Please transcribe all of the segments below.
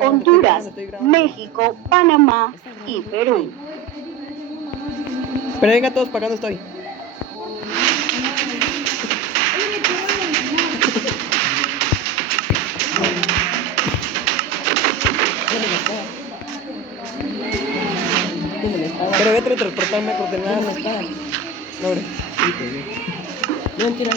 Honduras, México, Panamá y Perú. Pero venga todos para acá, no estoy. Pero voy a teletransportarme a coordenadas. No, mentira.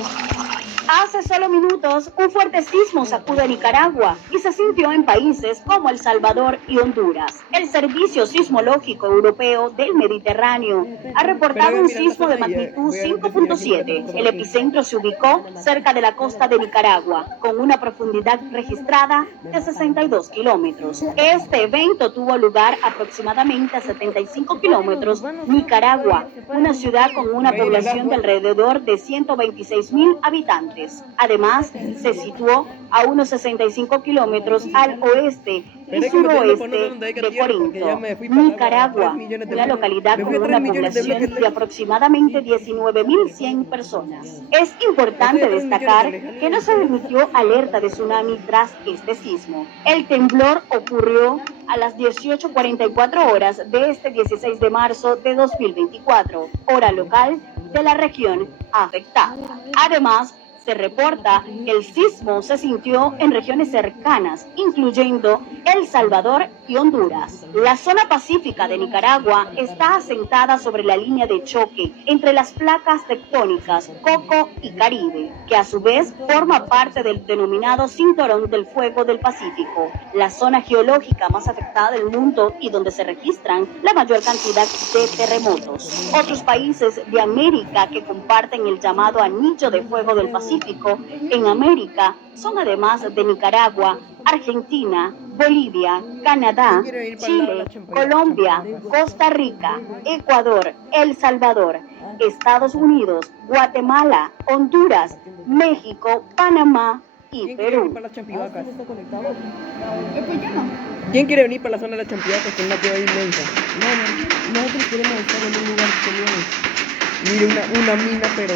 Hace solo minutos, un fuerte sismo sacude Nicaragua y se sintió en países como El Salvador y Honduras. El Servicio Sismológico Europeo del Mediterráneo ha reportado un sismo de magnitud 5.7. El epicentro se ubicó cerca de la costa de Nicaragua, con una profundidad registrada de 62 kilómetros. Este evento tuvo lugar aproximadamente a 75 kilómetros Nicaragua, una ciudad con una población de alrededor de 126.000 habitantes. Además, se situó a unos 65 kilómetros al oeste y suroeste de Corinto, Nicaragua, una localidad con una población de aproximadamente 19.100 personas. Es importante destacar que no se emitió alerta de tsunami tras este sismo. El temblor ocurrió a las 18:44 horas de este 16 de marzo de 2024, hora local de la región afectada. Además, se reporta que el sismo se sintió en regiones cercanas, incluyendo El Salvador y Honduras. La zona pacífica de Nicaragua está asentada sobre la línea de choque entre las placas tectónicas Coco y Caribe, que a su vez forma parte del denominado Cinturón del Fuego del Pacífico, la zona geológica más afectada del mundo y donde se registran la mayor cantidad de terremotos. Otros países de América que comparten el llamado Anillo de Fuego del Pacífico en América son además de Nicaragua, Argentina, Bolivia, Canadá, Chile, Colombia, Costa Rica, Ecuador, El Salvador, Estados Unidos, Guatemala, Honduras, México, Panamá y Perú. ¿Quién quiere venir para la zona de las Champivacas con una tierra inmensa? No, nosotros queremos estar en un lugar Mire, una mina, pero...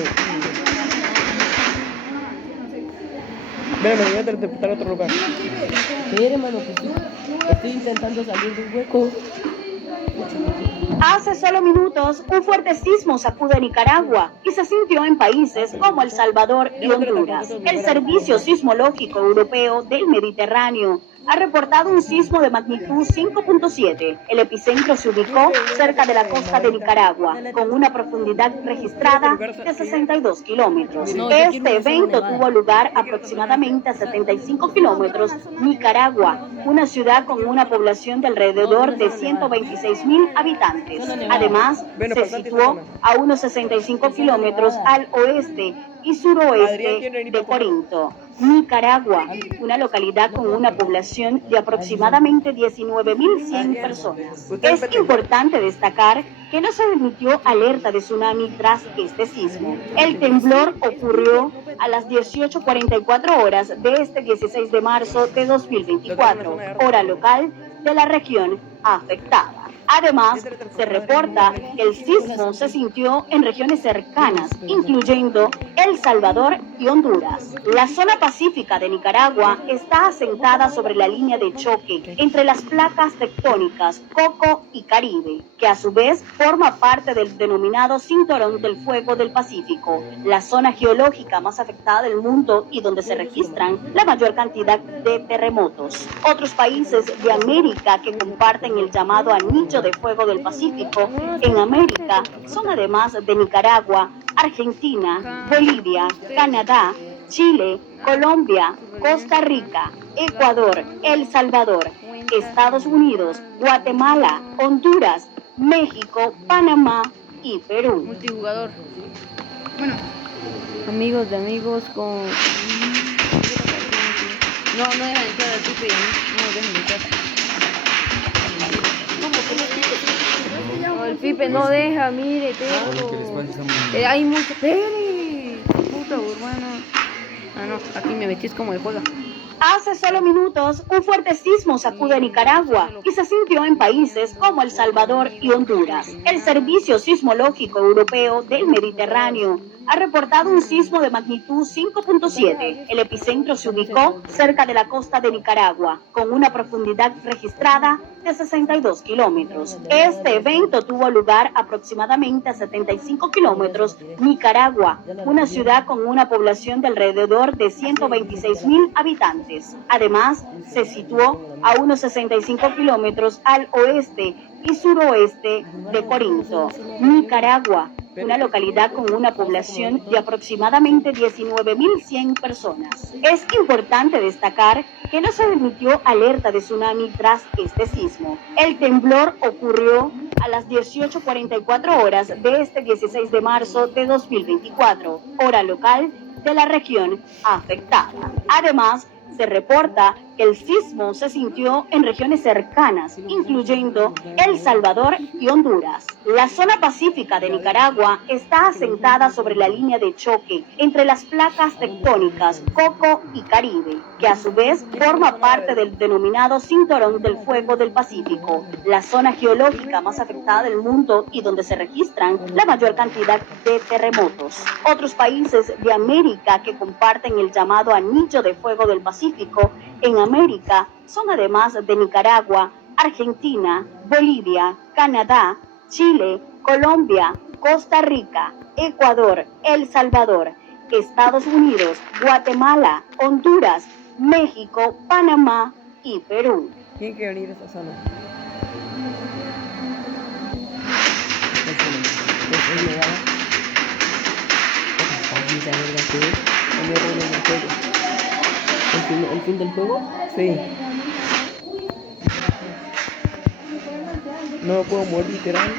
Espérame, me voy a teletransportar a otro lugar. Mire, hermano, que sí. Estoy intentando salir de un hueco. Hace solo minutos, un fuerte sismo sacude Nicaragua y se sintió en países como El Salvador y Honduras. El Servicio Sismológico Europeo del Mediterráneo ha reportado un sismo de magnitud 5.7. El epicentro se ubicó cerca de la costa de Nicaragua, con una profundidad registrada de 62 kilómetros. Este evento tuvo lugar aproximadamente a 75 kilómetros Nicaragua, una ciudad con una población de alrededor de 126.000 habitantes. Además, se situó a unos 65 kilómetros al oeste y suroeste de Corinto, Nicaragua, una localidad con una población de aproximadamente 19.100 personas. Es importante destacar que no se emitió alerta de tsunami tras este sismo. El temblor ocurrió a las 18:44 horas de este 16 de marzo de 2024, hora local de la región afectada. Además, se reporta que el sismo se sintió en regiones cercanas, incluyendo El Salvador y Honduras. La zona pacífica de Nicaragua está asentada sobre la línea de choque entre las placas tectónicas Coco y Caribe, que a su vez forma parte del denominado Cinturón del Fuego del Pacífico, la zona geológica más afectada del mundo y donde se registran la mayor cantidad de terremotos. Otros países de América que comparten el llamado Anillo de Fuego del Pacífico en América son además de Nicaragua, Argentina, Bolivia, Canadá, Chile, Colombia, Costa Rica, Ecuador, El Salvador, Estados Unidos, Guatemala, Honduras, México, Panamá y Perú. Multijugador. Bueno, amigos de amigos con... No dejan entrar al Pipe, no dejan entrar. No, el Pipe no deja, mire, tengo. Hay mucho. ¡Pere! Puta, hermano. Ah, no, aquí me metí como de juega. Hace solo minutos, un fuerte sismo sacude Nicaragua y se sintió en países como El Salvador y Honduras. El Servicio Sismológico Europeo del Mediterráneo ha reportado un sismo de magnitud 5.7. El epicentro se ubicó cerca de la costa de Nicaragua, con una profundidad registrada de 62 kilómetros. Este evento tuvo lugar aproximadamente a 75 kilómetros Nicaragua, una ciudad con una población de alrededor de 126.000 habitantes. Además, se situó a unos 65 kilómetros al oeste y suroeste de Corinto, Nicaragua, una localidad con una población de aproximadamente 19.100 personas. Es importante destacar que no se emitió alerta de tsunami tras este sismo. El temblor ocurrió a las 18:44 horas de este 16 de marzo de 2024, hora local de la región afectada. Además, se reporta que el sismo se sintió en regiones cercanas, incluyendo El Salvador y Honduras. La zona pacífica de Nicaragua está asentada sobre la línea de choque entre las placas tectónicas Coco y Caribe, que a su vez forma parte del denominado Cinturón del Fuego del Pacífico, la zona geológica más afectada del mundo y donde se registran la mayor cantidad de terremotos. Otros países de América que comparten el llamado Anillo de Fuego del Pacífico en América son, además de Nicaragua, Argentina, Bolivia, Canadá, Chile, Colombia, Costa Rica, Ecuador, El Salvador, Estados Unidos, Guatemala, Honduras, México, Panamá y Perú. ¿Quién quiere venir a esta zona? ¿El fin del juego? Sí. No lo puedo mover literal.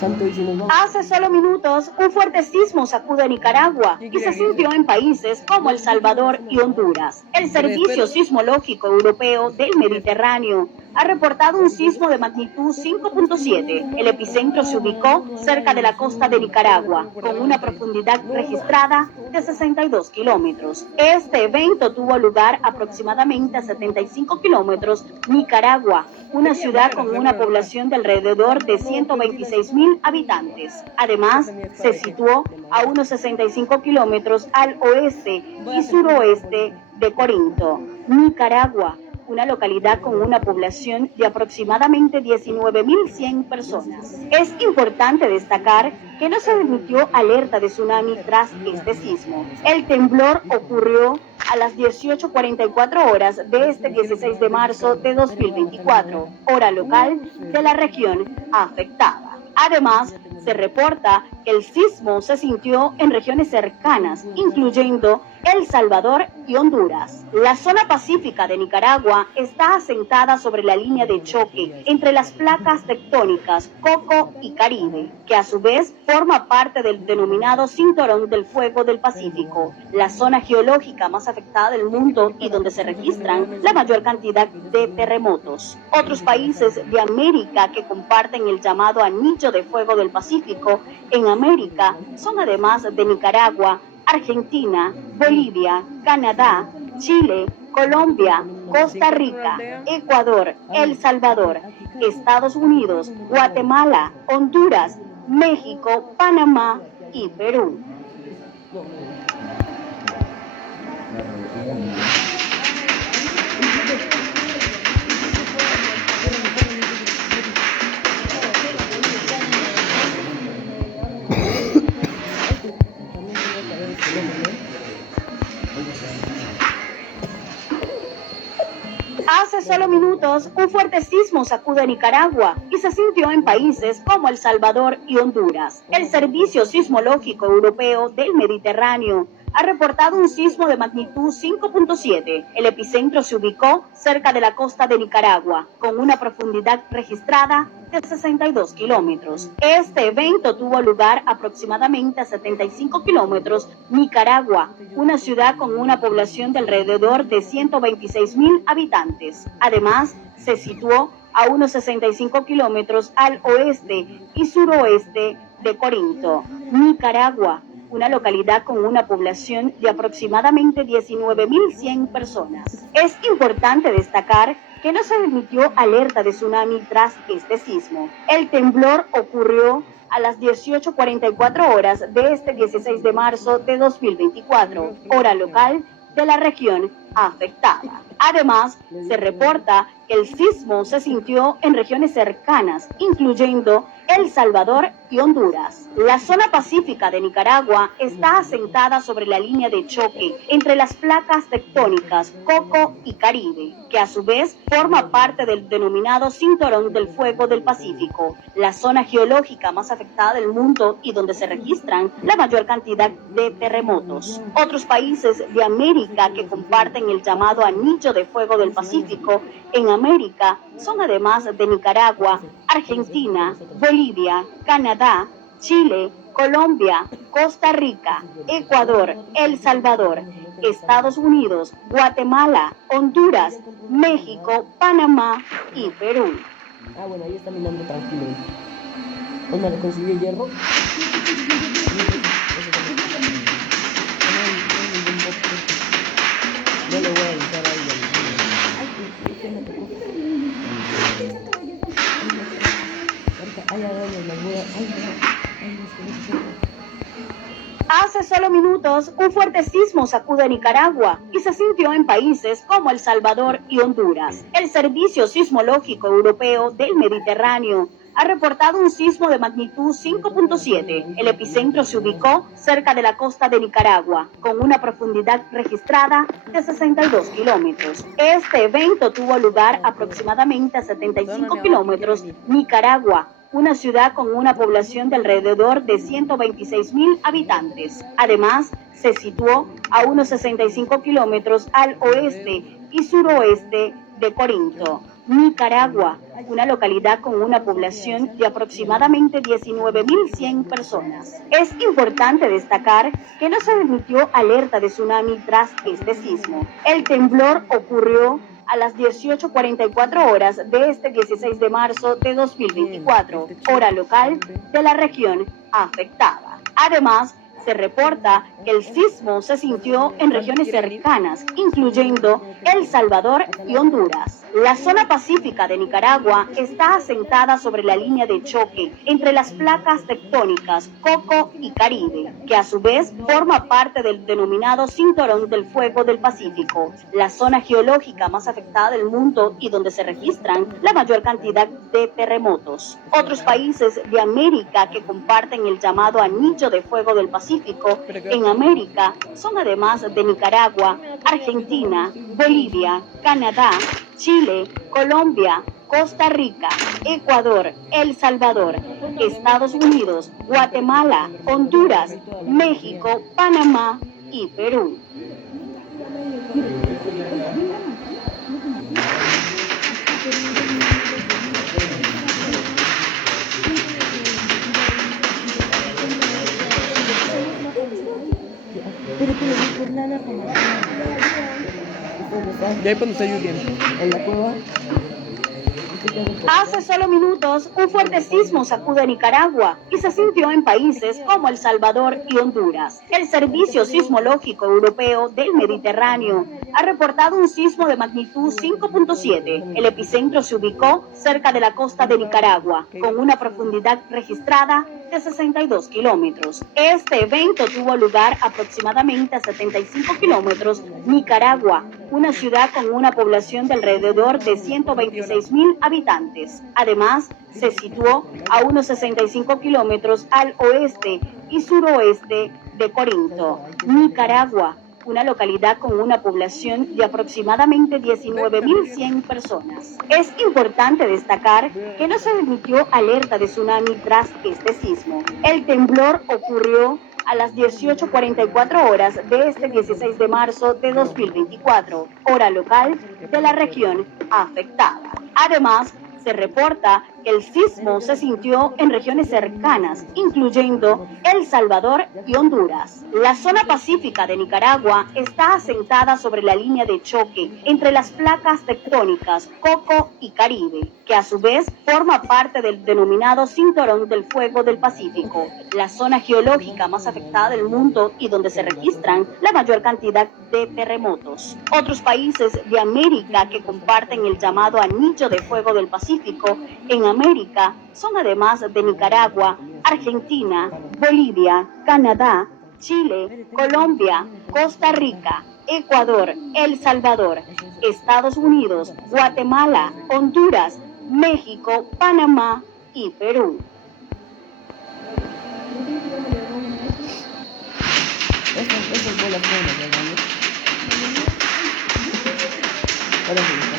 Santo, y si nos vamos. Hace solo minutos, un fuerte sismo sacude Nicaragua y se sintió en países como El Salvador y Honduras. El Servicio Sismológico Europeo del Mediterráneo ha reportado un sismo de magnitud 5.7. El epicentro se ubicó cerca de la costa de Nicaragua, con una profundidad registrada de 62 kilómetros. Este evento tuvo lugar aproximadamente a 75 kilómetros Nicaragua, una ciudad con una población de alrededor de 126.000 habitantes. Además, se situó a unos 65 kilómetros al oeste y suroeste de Corinto, Nicaragua, una localidad con una población de aproximadamente 19.100 personas. Es importante destacar que no se emitió alerta de tsunami tras este sismo. El temblor ocurrió a las 18:44 horas de este 16 de marzo de 2024, hora local de la región afectada. Además, se reporta que el sismo se sintió en regiones cercanas, incluyendo El Salvador y Honduras. La zona pacífica de Nicaragua está asentada sobre la línea de choque entre las placas tectónicas Coco y Caribe, que a su vez forma parte del denominado Cinturón del Fuego del Pacífico, la zona geológica más afectada del mundo y donde se registran la mayor cantidad de terremotos. Otros países de América que comparten el llamado Anillo de Fuego del Pacífico en América son, además de Nicaragua, Argentina, Bolivia, Canadá, Chile, Colombia, Costa Rica, Ecuador, El Salvador, Estados Unidos, Guatemala, Honduras, México, Panamá y Perú. Hace solo minutos, un fuerte sismo sacude Nicaragua y se sintió en países como El Salvador y Honduras. El Servicio Sismológico Europeo del Mediterráneo ha reportado un sismo de magnitud 5.7. El epicentro se ubicó cerca de la costa de Nicaragua, con una profundidad registrada de 62 kilómetros. Este evento tuvo lugar aproximadamente a 75 kilómetros Nicaragua, una ciudad con una población de alrededor de 126.000 habitantes. Además, se situó a unos 65 kilómetros al oeste y suroeste de Corinto, Nicaragua, una localidad con una población de aproximadamente 19.100 personas. Es importante destacar que no se emitió alerta de tsunami tras este sismo. El temblor ocurrió a las 18:44 horas de este 16 de marzo de 2024, hora local de la región afectada. Además, se reporta que el sismo se sintió en regiones cercanas, incluyendo El Salvador y Honduras. La zona pacífica de Nicaragua está asentada sobre la línea de choque entre las placas tectónicas Coco y Caribe, que a su vez forma parte del denominado Cinturón del Fuego del Pacífico, la zona geológica más afectada del mundo y donde se registran la mayor cantidad de terremotos. Otros países de América que comparten el llamado Anillo de Fuego del Pacífico en América son, además de Nicaragua, Argentina, Bolivia, Canadá, Chile, Colombia, Costa Rica, Ecuador, El Salvador, Estados Unidos, Guatemala, Honduras, México, Panamá y Perú. Ah, bueno, ahí está minando tranquilo. ¿Dónde le consiguió hierro? No le voy a avisar a ella. Ay, ¿qué me tocó? Hace solo minutos, un fuerte sismo sacude Nicaragua y se sintió en países como El Salvador y Honduras. El Servicio Sismológico Europeo del Mediterráneo ha reportado un sismo de magnitud 5.7. El epicentro se ubicó cerca de la costa de Nicaragua, con una profundidad registrada de 62 kilómetros. Este evento tuvo lugar aproximadamente a 75 kilómetros Nicaragua, una ciudad con una población de alrededor de 126,000 habitantes. Además, se situó a unos 65 kilómetros al oeste y suroeste de Corinto, Nicaragua, una localidad con una población de aproximadamente 19,100 personas. Es importante destacar que no se emitió alerta de tsunami tras este sismo. El temblor ocurrió a las 18:44 horas de este 16 de marzo de 2024, hora local de la región afectada. Además, se reporta que el sismo se sintió en regiones cercanas, incluyendo El Salvador y Honduras. La zona pacífica de Nicaragua está asentada sobre la línea de choque entre las placas tectónicas Coco y Caribe, que a su vez forma parte del denominado Cinturón del Fuego del Pacífico, la zona geológica más afectada del mundo y donde se registran la mayor cantidad de terremotos. Otros países de América que comparten el llamado Anillo de Fuego del Pacífico en América son, además de Nicaragua, Argentina, Bolivia, Canadá, Chile, Colombia, Costa Rica, Ecuador, El Salvador, Estados Unidos, Guatemala, Honduras, México, Panamá y Perú. Y ahí cuando está lloviendo. En la cueva. Hace solo minutos, un fuerte sismo sacude Nicaragua y se sintió en países como El Salvador y Honduras. El Servicio Sismológico Europeo del Mediterráneo ha reportado un sismo de magnitud 5.7. El epicentro se ubicó cerca de la costa de Nicaragua, con una profundidad registrada de 62 kilómetros. Este evento tuvo lugar aproximadamente a 75 kilómetros Nicaragua, una ciudad con una población de alrededor de 126,000 habitantes. Además, se situó a unos 65 kilómetros al oeste y suroeste de Corinto, Nicaragua, una localidad con una población de aproximadamente 19,100 personas. Es importante destacar que no se emitió alerta de tsunami tras este sismo. El temblor ocurrió a las 18:44 horas de este 16 de marzo de 2024, hora local de la región afectada. Además, se reporta que el sismo se sintió en regiones cercanas, incluyendo El Salvador y Honduras. La zona pacífica de Nicaragua está asentada sobre la línea de choque entre las placas tectónicas Coco y Caribe, que a su vez forma parte del denominado Cinturón del Fuego del Pacífico, la zona geológica más afectada del mundo y donde se registran la mayor cantidad de terremotos. Otros países de América que comparten el llamado Anillo de Fuego del Pacífico en América son además de Nicaragua, Argentina, Bolivia, Canadá, Chile, Colombia, Costa Rica, Ecuador, El Salvador, Estados Unidos, Guatemala, Honduras, México, Panamá y Perú. Estas bolas buenas, ¿verdad? Ahora sí,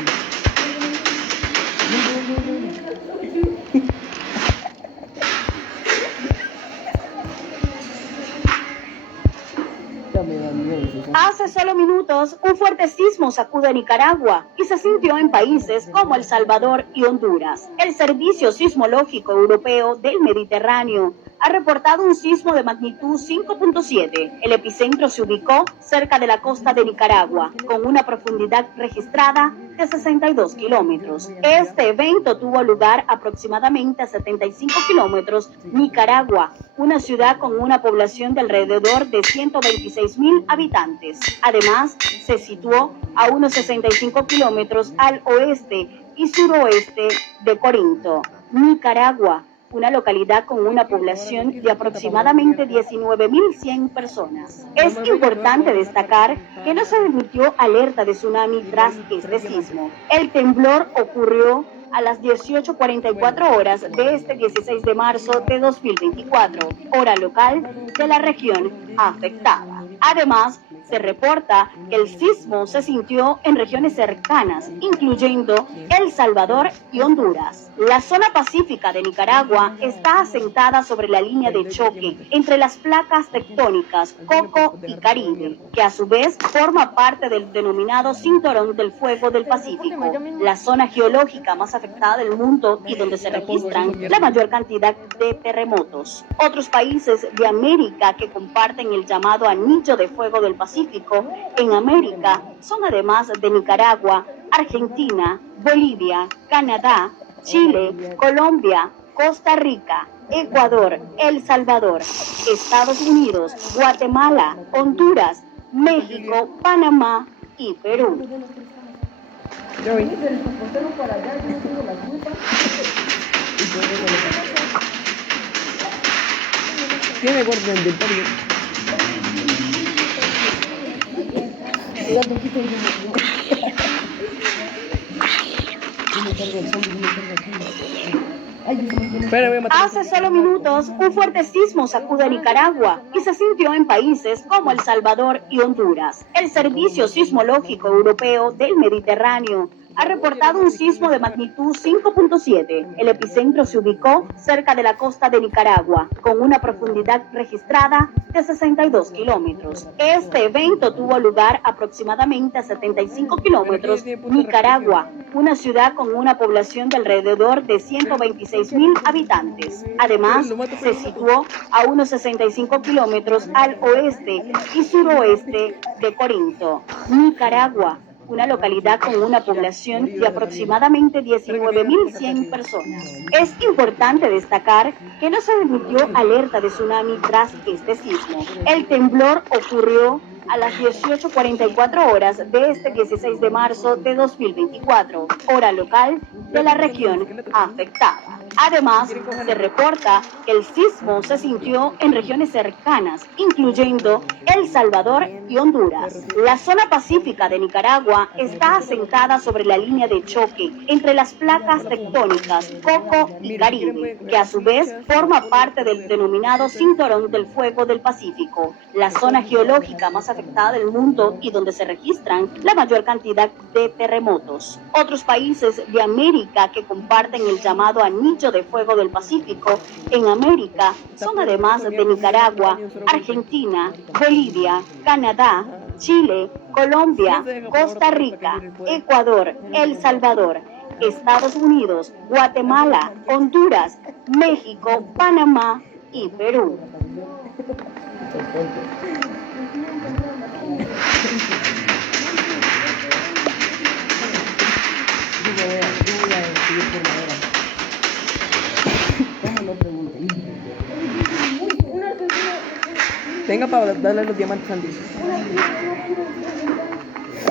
Hace solo minutos, un fuerte sismo sacude Nicaragua y se sintió en países como El Salvador y Honduras. El Servicio Sismológico Europeo del Mediterráneo ha reportado un sismo de magnitud 5.7. El epicentro se ubicó cerca de la costa de Nicaragua, con una profundidad registrada de 62 kilómetros. Este evento tuvo lugar aproximadamente a 75 kilómetros Nicaragua, una ciudad con una población de alrededor de 126.000 habitantes. Además, se situó a unos 65 kilómetros al oeste y suroeste de Corinto, Nicaragua, una localidad con una población de aproximadamente 19.100 personas. Es importante destacar que no se emitió alerta de tsunami tras este sismo. El temblor ocurrió a las 18:44 horas de este 16 de marzo de 2024, hora local de la región afectada. Además, se reporta que el sismo se sintió en regiones cercanas, incluyendo El Salvador y Honduras. La zona pacífica de Nicaragua está asentada sobre la línea de choque entre las placas tectónicas Coco y Caribe, que a su vez forma parte del denominado Cinturón del Fuego del Pacífico, la zona geológica más afectada del mundo y donde se registran la mayor cantidad de terremotos. Otros países de América que comparten el llamado Anillo de Fuego del Pacífico en América son además de Nicaragua, Argentina, Bolivia, Canadá, Chile, Colombia, Costa Rica, Ecuador, El Salvador, Estados Unidos, Guatemala, Honduras, México, Panamá y Perú. Tiene guardia en inventario. Hace solo minutos, un fuerte sismo sacude Nicaragua y se sintió en países como El Salvador y Honduras. El Servicio Sismológico Europeo del Mediterráneo ha reportado un sismo de magnitud 5.7. El epicentro se ubicó cerca de la costa de Nicaragua, con una profundidad registrada de 62 kilómetros. Este evento tuvo lugar aproximadamente a 75 kilómetros Nicaragua, una ciudad con una población de alrededor de 126.000 habitantes. Además, se situó a unos 65 kilómetros al oeste y suroeste de Corinto, Nicaragua, una localidad con una población de aproximadamente 19.100 personas. Es importante destacar que no se emitió alerta de tsunami tras este sismo. El temblor ocurrió a las 18:44 horas de este 16 de marzo de 2024, hora local de la región afectada. Además, se reporta que el sismo se sintió en regiones cercanas, incluyendo El Salvador y Honduras. La zona pacífica de Nicaragua está asentada sobre la línea de choque entre las placas tectónicas Coco y Caribe, que a su vez forma parte del denominado Cinturón del Fuego del Pacífico, la zona geológica más afectada del mundo y donde se registran la mayor cantidad de terremotos. Otros países de América que comparten el llamado Anillo de Fuego del Pacífico en América son además de Nicaragua, Argentina, Bolivia, Canadá, Chile, Colombia, Costa Rica, Ecuador, El Salvador, Estados Unidos, Guatemala, Honduras, México, Panamá y Perú. Venga para darle los diamantes a Andy.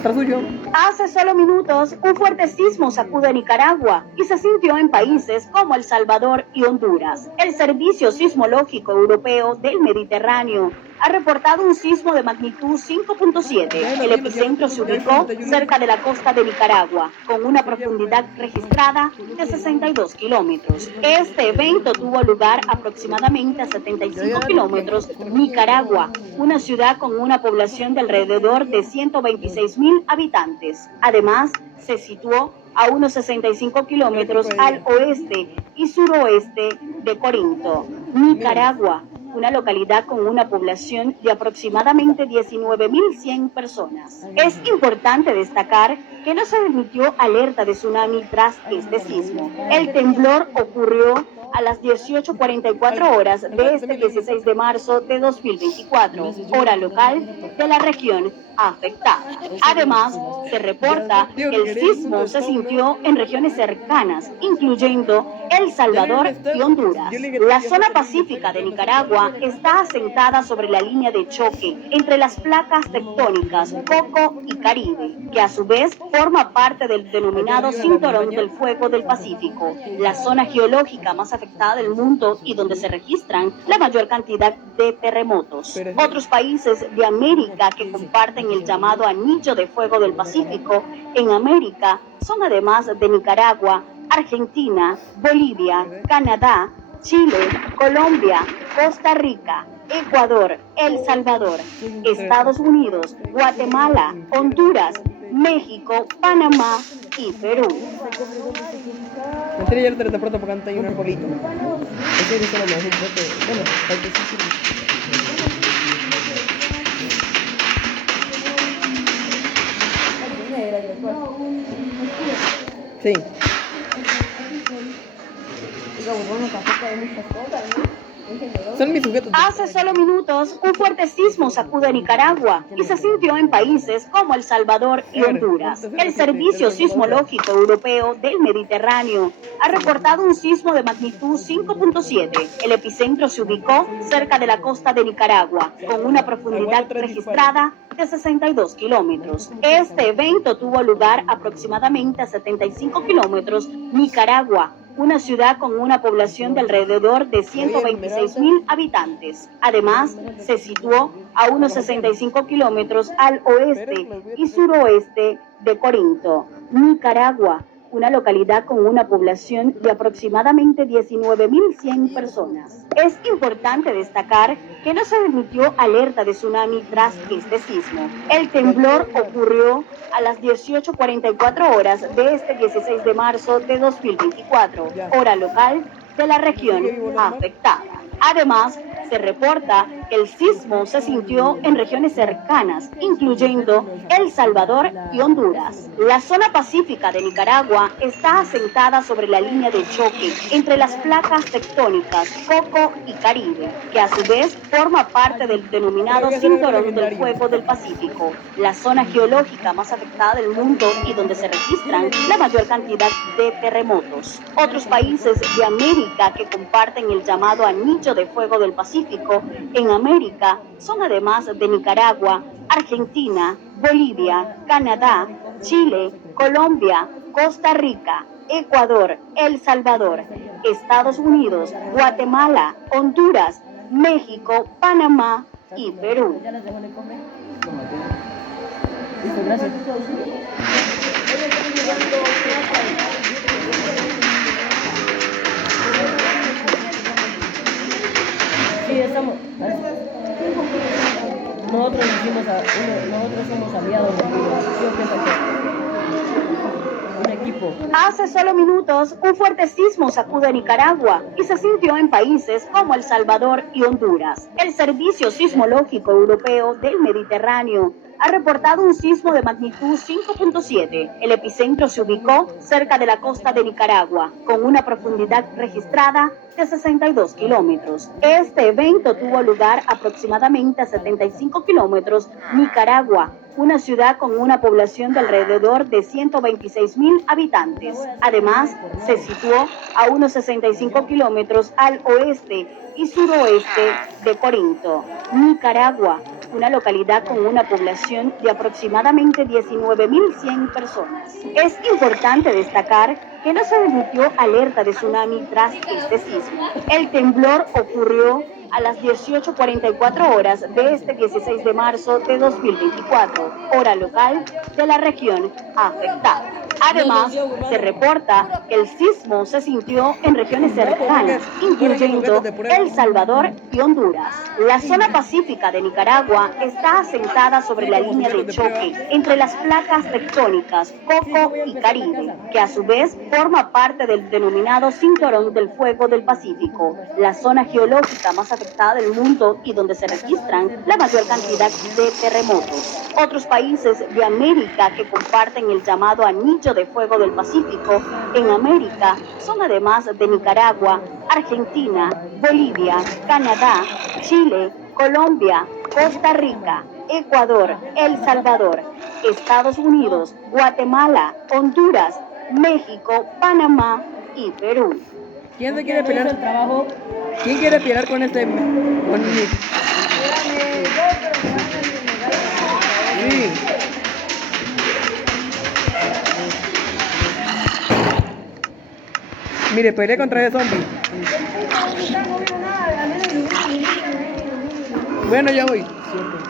Atrás suyo. Hace solo minutos, un fuerte sismo sacude Nicaragua y se sintió en países como El Salvador y Honduras. El Servicio Sismológico Europeo del Mediterráneo ha reportado un sismo de magnitud 5.7. El epicentro se ubicó cerca de la costa de Nicaragua, con una profundidad registrada de 62 kilómetros. Este evento tuvo lugar aproximadamente a 75 kilómetros de Nicaragua, una ciudad con una población de alrededor de 126.000 habitantes. Además, se situó a unos 65 kilómetros al oeste y suroeste de Corinto, Nicaragua, una localidad con una población de aproximadamente 19.100 personas. Es importante destacar que no se emitió alerta de tsunami tras este sismo. El temblor ocurrió a las 18:44 horas de este 16 de marzo de 2024, hora local de la región afectada. Además, se reporta que el sismo se sintió en regiones cercanas, incluyendo El Salvador y Honduras. La zona pacífica de Nicaragua está asentada sobre la línea de choque entre las placas tectónicas Coco y Caribe, que a su vez forma parte del denominado Cinturón del Fuego del Pacífico, la zona geológica más afectada del mundo y donde se registran la mayor cantidad de terremotos. Otros países de América que comparten el llamado Anillo de Fuego del Pacífico en América son, además de Nicaragua, Argentina, Bolivia, Canadá, Chile, Colombia, Costa Rica, Ecuador, El Salvador, Estados Unidos, Guatemala, Honduras, México, Panamá y Perú. Mentira, ya lo teletransporto porque antes hay un arbolito. Ese es solo más un poco. Bueno, hay que sí. Sí. Son mis sujetos. Hace solo minutos, un fuerte sismo sacude Nicaragua y se sintió en países como El Salvador y Honduras. El Servicio Sismológico Europeo del Mediterráneo ha reportado un sismo de magnitud 5.7. El epicentro se ubicó cerca de la costa de Nicaragua, con una profundidad registrada de 62 kilómetros. Este evento tuvo lugar aproximadamente a 75 kilómetros Nicaragua, una ciudad con una población de alrededor de 126.000 habitantes. Además, se situó a unos 65 kilómetros al oeste y suroeste de Corinto, Nicaragua, una localidad con una población de aproximadamente 19.100 personas. Es importante destacar que no se emitió alerta de tsunami tras este sismo. El temblor ocurrió a las 18:44 horas de este 16 de marzo de 2024, hora local de la región afectada. Además, se reporta que el sismo se sintió en regiones cercanas, incluyendo El Salvador y Honduras. La zona pacífica de Nicaragua está asentada sobre la línea de choque entre las placas tectónicas Coco y Caribe, que a su vez forma parte del denominado Cinturón del Fuego del Pacífico, la zona geológica más afectada del mundo y donde se registran la mayor cantidad de terremotos. Otros países de América que comparten el llamado Anillo de Fuego del Pacífico en América son, además de Nicaragua, Argentina, Bolivia, Canadá, Chile, Colombia, Costa Rica, Ecuador, El Salvador, Estados Unidos, Guatemala, Honduras, México, Panamá y Perú. Listo, gracias. Sí, estamos. Nosotros somos aliados de un equipo. Hace solo minutos, un fuerte sismo sacude Nicaragua y se sintió en países como El Salvador y Honduras. El Servicio Sismológico Europeo del Mediterráneo ha reportado un sismo de magnitud 5.7. El epicentro se ubicó cerca de la costa de Nicaragua, con una profundidad registrada de 62 kilómetros. Este evento tuvo lugar aproximadamente a 75 kilómetros Nicaragua, una ciudad con una población de alrededor de 126.000 habitantes. Además, se situó a unos 65 kilómetros al oeste y suroeste de Corinto, Nicaragua, una localidad con una población de aproximadamente 19.100 personas. Es importante destacar que no se emitió alerta de tsunami tras este sismo. El temblor ocurrió a las 18:44 horas de este 16 de marzo de 2024, hora local de la región afectada. Además, se reporta que el sismo se sintió en regiones cercanas, incluyendo El Salvador y Honduras. La zona pacífica de Nicaragua está asentada sobre la línea de choque entre las placas tectónicas Coco y Caribe, que a su vez forma parte del denominado Cinturón del Fuego del Pacífico, la zona geológica más afectada del mundo y donde se registran la mayor cantidad de terremotos. Otros países de América que comparten el llamado Anillo de Fuego del Pacífico en América son además de Nicaragua, Argentina, Bolivia, Canadá, Chile, Colombia, Costa Rica, Ecuador, El Salvador, Estados Unidos, Guatemala, Honduras, México, Panamá y Perú. ¿Quién se quiere pelear? ¿Quién quiere pelear con este? Con Nick. Sí. Mire, peleé contra ese zombie. Bueno, ya voy.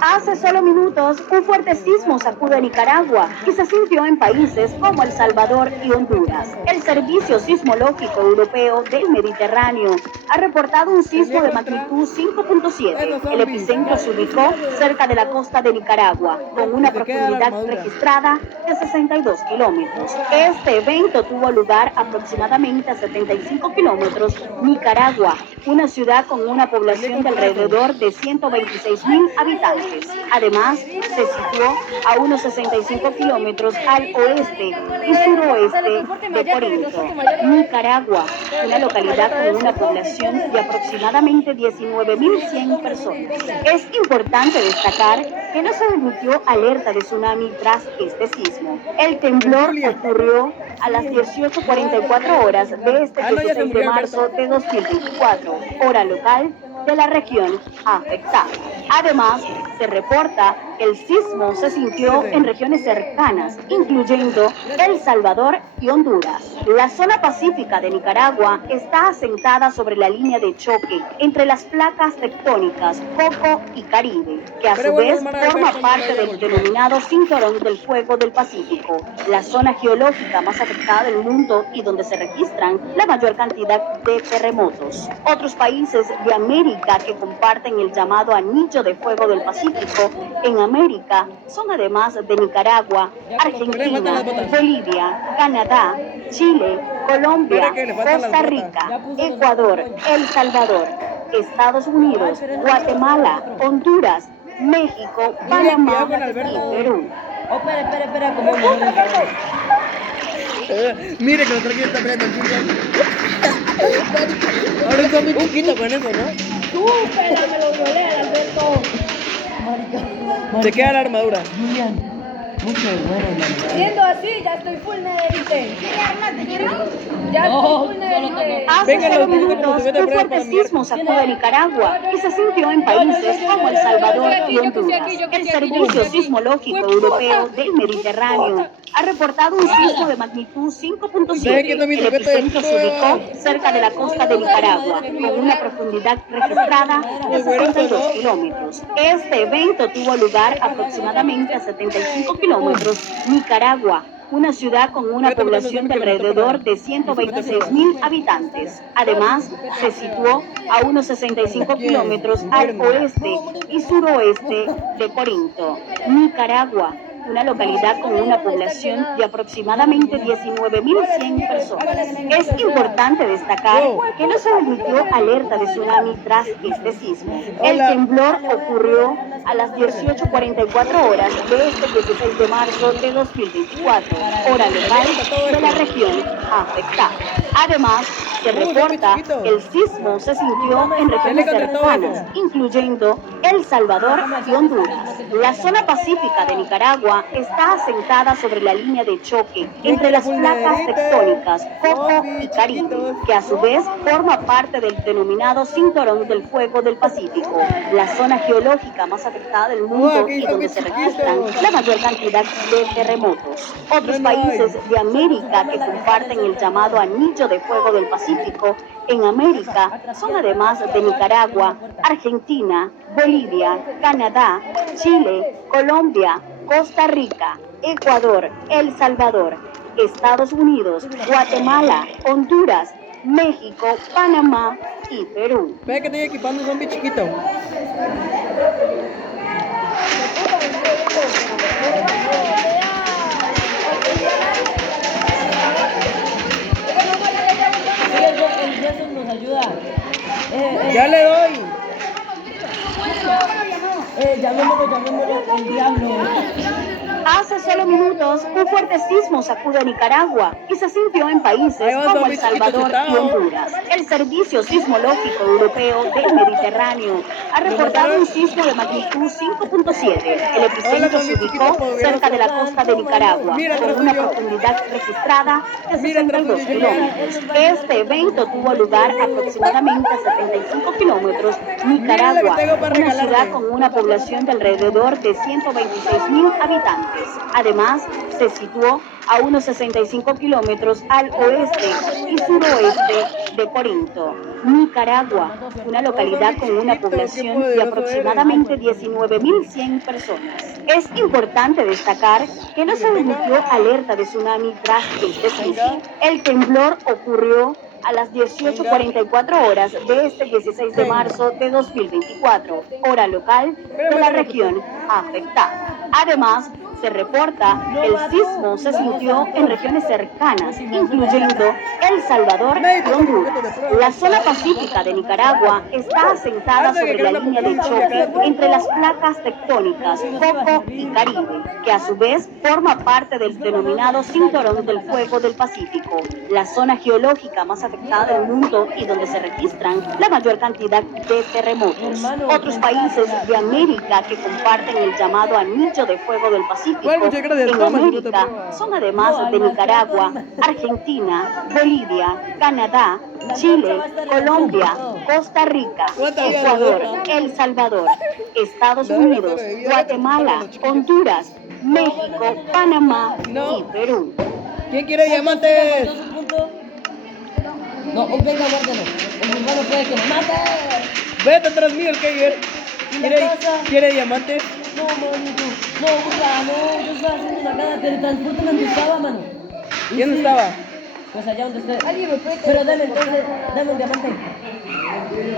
Hace solo minutos, un fuerte sismo sacude Nicaragua y se sintió en países como El Salvador y Honduras. El Servicio Sismológico Europeo del Mediterráneo ha reportado un sismo de magnitud 5.7. El epicentro se ubicó cerca de la costa de Nicaragua, con una profundidad registrada de 62 kilómetros. Este evento tuvo lugar aproximadamente a 75 kilómetros Nicaragua, una ciudad con una población de alrededor de 126.000 habitantes. Además, se situó a unos 65 kilómetros al oeste y suroeste de Corinto. Nicaragua, una localidad con una población de aproximadamente 19.100 personas. Es importante destacar que no se emitió alerta de tsunami tras este sismo. El temblor ocurrió a las 18:44 horas de este 16 de marzo de 2024, hora local de la región afectada. Además, se reporta que el sismo se sintió en regiones cercanas, incluyendo El Salvador y Honduras. La zona pacífica de Nicaragua está asentada sobre la línea de choque entre las placas tectónicas Coco y Caribe, que a su vez forma parte del denominado Cinturón del Fuego del Pacífico, la zona geológica más afectada del mundo y donde se registran la mayor cantidad de terremotos. Otros países de América que comparten el llamado Anillo de Fuego del Pacífico en América son además de Nicaragua, Argentina, Bolivia, Canadá, Chile, Colombia, Costa Rica, Ecuador, El Salvador, Estados Unidos, Guatemala, Honduras, México, Panamá y Perú. Espera, como Mire que lo traje esta plata. Ahora un zombie poquito con eso, ¿no? ¡Súpela, me lo violé, Alberto! Se queda la armadura. Julián, mucho bueno, hermano. Siendo así, ya estoy full nederite. ¿Quiere armas de quiero? Ya No, estoy full nederite. Hace Venga, solo los niños como minutos, se mete un prueba fuerte para mierda. sismo sacude Nicaragua y se sintió en países como El Salvador y Honduras. El Servicio Sismológico Europeo del Mediterráneo ha reportado un sismo de magnitud 5.7. El epicentro se ubicó cerca de la costa de Nicaragua, con una profundidad registrada de 62 kilómetros. Este evento tuvo lugar aproximadamente a 75 kilómetros Nicaragua, una ciudad con una población de alrededor de 126.000 habitantes. Además, se situó a unos 65 kilómetros al oeste y suroeste de Corinto. Nicaragua, una localidad con una población de aproximadamente 19.100 personas. Es importante destacar que no se emitió alerta de tsunami tras este sismo. El temblor ocurrió a las 18:44 horas de este 16 de marzo de 2024, hora local de la región afectada. Además, se reporta que el sismo se sintió en regiones cercanas, incluyendo El Salvador y Honduras. La zona pacífica de Nicaragua está asentada sobre la línea de choque entre las placas tectónicas Coco y Caribe, que a su vez forma parte del denominado Cinturón del Fuego del Pacífico, la zona geológica más afectada del mundo y donde se registran la mayor cantidad de terremotos. Otros países de América que comparten el llamado Anillo de Fuego del Pacífico en América son además de Nicaragua, Argentina, Bolivia, Canadá, Chile, Colombia, Costa Rica, Ecuador, El Salvador, Estados Unidos, Guatemala, Honduras, México, Panamá y Perú. Ve que estoy equipando un zombie chiquito. El hueso nos ayuda. Ya le doy. Llamémoslo el diablo. Hace solo minutos, un fuerte sismo sacude a Nicaragua y se sintió en países como El Salvador y Honduras. El Servicio Sismológico Europeo del Mediterráneo ha reportado un sismo de magnitud 5.7. El epicentro se ubicó cerca de la costa de Nicaragua, con una profundidad registrada de 62 kilómetros. Este evento tuvo lugar aproximadamente a 75 kilómetros de Nicaragua, una ciudad con una población de alrededor de 126.000 habitantes. Además, se situó a unos 65 kilómetros al oeste y suroeste de Corinto, Nicaragua, una localidad con una población de aproximadamente 19.100 personas. Es importante destacar que no se emitió alerta de tsunami tras este sismo. El temblor ocurrió a las 18:44 horas de este 16 de marzo de 2024, hora local de la región afectada. Además, se reporta que el sismo se sintió en regiones cercanas, incluyendo El Salvador y Honduras. La zona pacífica de Nicaragua está asentada sobre la línea de choque entre las placas tectónicas Coco y Caribe, que a su vez forma parte del denominado Cinturón del Fuego del Pacífico, la zona geológica más afectada del mundo y donde se registran la mayor cantidad de terremotos. Otros países de América que comparten el llamado Anillo de Fuego del Pacífico en América son además de Nicaragua, Argentina, Bolivia, Canadá, Chile, Colombia, Costa Rica, Ecuador, El Salvador, Estados Unidos, Guatemala, Honduras, México, Panamá y Perú. ¿Quién quiere diamantes? No, venga, guárdalo. El hermano puede que me mate. Vete atrás mío el Keiger. ¿Quiere diamantes? No, manito. No, yo estaba haciendo una cara de teletransporte donde estaba, mano. ¿Y dónde estaba? Pues allá donde esté. Pero dame entonces, dame un diamante.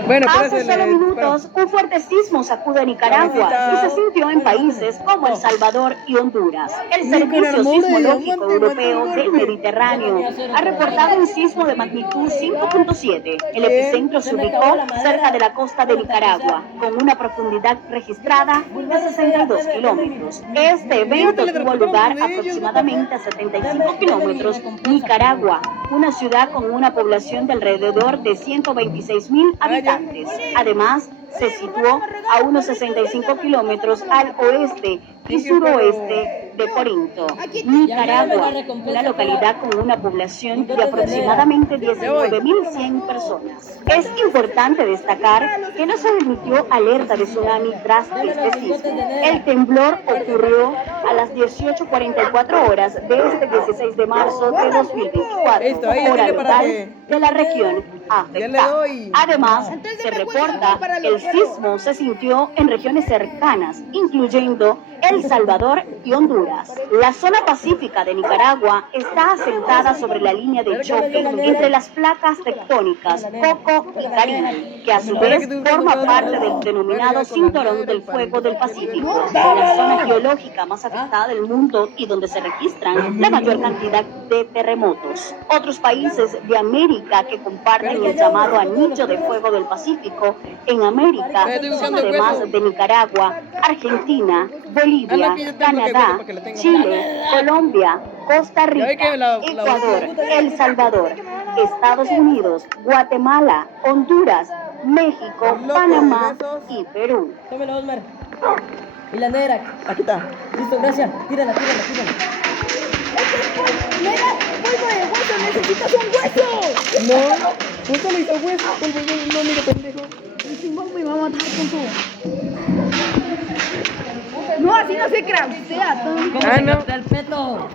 Bueno, hace solo minutos, un fuerte sismo sacude a Nicaragua y se sintió en países como El Salvador y Honduras. El Servicio Sismológico Europeo del Mediterráneo ha reportado un sismo de magnitud 5.7. El epicentro se ubicó cerca de la costa de Nicaragua, con una profundidad registrada de 62 kilómetros. Este evento tuvo lugar aproximadamente a 75 kilómetros de Nicaragua, una ciudad con una población de alrededor de 126.000 habitantes. Además, se situó a unos 65 kilómetros al oeste y suroeste de Corinto, Nicaragua, una localidad con una población de aproximadamente 19.100 personas. Es importante destacar que no se emitió alerta de tsunami tras este sismo. El temblor ocurrió a las 18:44 horas de este 16 de marzo de 2024, hora local de la región afectada. Además, se reporta que el sismo se sintió en regiones cercanas, incluyendo El Salvador y Honduras. La zona pacífica de Nicaragua está asentada sobre la línea de choque entre las placas tectónicas Coco y Caribe, que a su vez forma parte del denominado Cinturón del Fuego del Pacífico, la zona geológica más afectada del mundo y donde se registran la mayor cantidad de terremotos. Otros países de América que comparten el llamado Anillo de Fuego del Pacífico en América son además de Nicaragua, Argentina, Bolivia, Canadá, Chile, Colombia, Costa Ya ve que Rica, la Ecuador, El Salvador, Estados Unidos, Guatemala, Honduras, México, Loco, Panamá besos. y Perú. Tómela, Osmar. Y la negra. Aquí está. Listo, gracias. Tírala, tírala, tírala. Mira, polvo de hueso, necesitas un hueso. No, justo le hizo hueso. No, mire, pendejo. Simón me va a matar con todo. No, así no se craftea, Tom. ¿Cómo se capta el peto?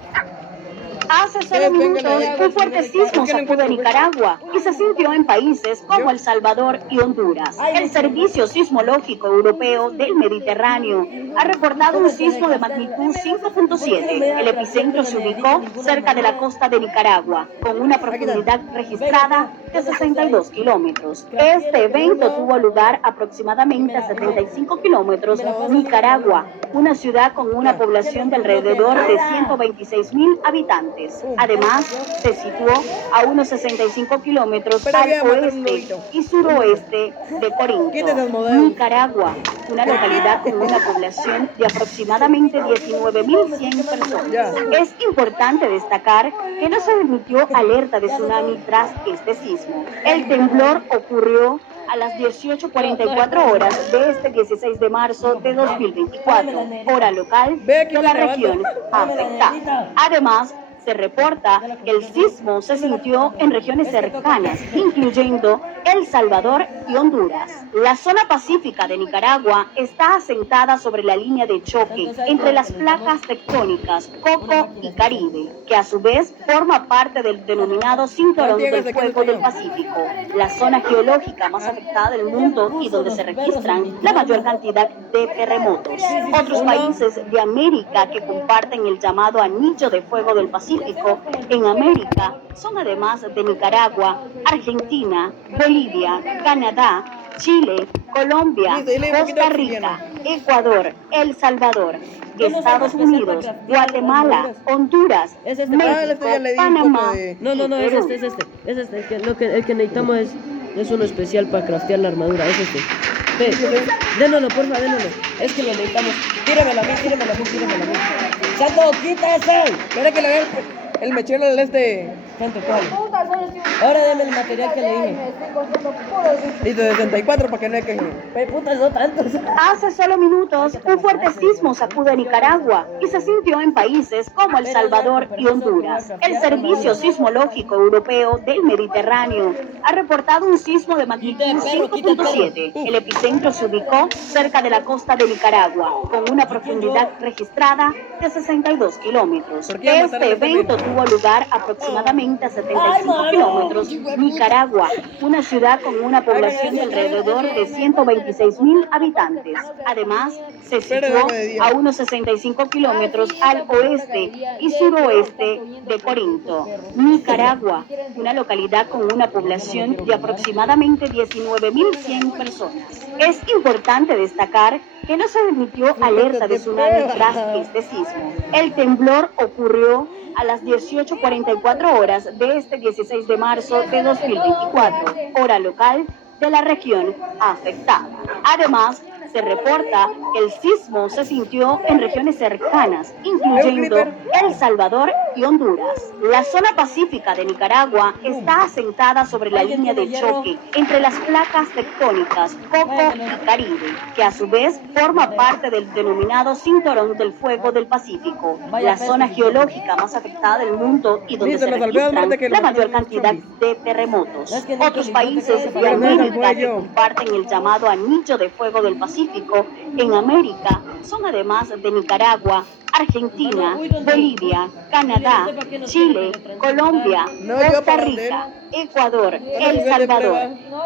Hace solo minutos, un fuerte sismo sacude Nicaragua y se sintió en países como El Salvador y Honduras. El Servicio Sismológico Europeo del Mediterráneo ha reportado un sismo de magnitud 5.7. El epicentro se ubicó cerca de la costa de Nicaragua, con una profundidad registrada de 62 kilómetros. Este evento tuvo lugar aproximadamente a 75 kilómetros de Nicaragua, una ciudad con una población de alrededor de 126.000 habitantes. Además, se situó a unos 65 kilómetros al oeste y suroeste de Corinto, Nicaragua, una localidad con una población de aproximadamente 19.100 personas. Es importante destacar que no se emitió alerta de tsunami tras este sismo. El temblor ocurrió a las 18:44 horas de este 16 de marzo de 2024, hora local de la región afectada. Además, se reporta que el sismo se sintió en regiones cercanas, incluyendo El Salvador y Honduras. La zona pacífica de Nicaragua está asentada sobre la línea de choque entre las placas tectónicas Coco y Caribe, que a su vez forma parte del denominado Cinturón del Fuego del Pacífico, la zona geológica más afectada del mundo y donde se registran la mayor cantidad de terremotos. Otros países de América que comparten el llamado Anillo de Fuego del Pacífico en América son además de Nicaragua, Argentina, Bolivia, Canadá, Chile, Colombia, Costa Rica, Ecuador, El Salvador, Estados Unidos, Guatemala, Honduras, México, Panamá. No, y es Perú. este. El que necesitamos es uno especial para craftear la armadura, es este. Ve, dénoslo, porfa, dénoslo. Es que lo necesitamos. Tíramelo a mí. ¡Santo, quítase! Mira que le veo el mechero del Santo, ¿cuál? Ahora dame el material que le dije. Listo, de 64 para que no hay que... Ve, putas, no tantos. Hace solo minutos, un fuerte sismo sacude Nicaragua y se sintió en países como El Salvador y Honduras. El Servicio Sismológico Europeo del Mediterráneo ha reportado un sismo de magnitud 5.7. El epicentro se ubicó cerca de la costa de Nicaragua, con una profundidad registrada de 62 kilómetros. Este evento tuvo lugar aproximadamente a 75 kilómetros de Nicaragua, una ciudad con una población de alrededor de 126.000 habitantes. Además, se situó a unos 65 kilómetros al oeste y suroeste de Corinto, Nicaragua, una localidad con una población de aproximadamente 19.100 personas. Es importante destacar que no se emitió alerta de tsunami tras este sismo. El temblor ocurrió a las 18:44 horas de este 16 de marzo de 2024, hora local de la región afectada. Además, se reporta que el sismo se sintió en regiones cercanas, incluyendo El Salvador y Honduras. La zona pacífica de Nicaragua está asentada sobre la línea de choque entre las placas tectónicas Coco y Caribe, que a su vez forma parte del denominado Cinturón del Fuego del Pacífico, la zona geológica más afectada del mundo y donde se registran la mayor cantidad de terremotos. Otros países de América que comparten el llamado Anillo de Fuego del Pacífico en América son además de Nicaragua, Argentina, Bolivia, Canadá, Chile, Colombia, Costa Rica, Ecuador, El Salvador,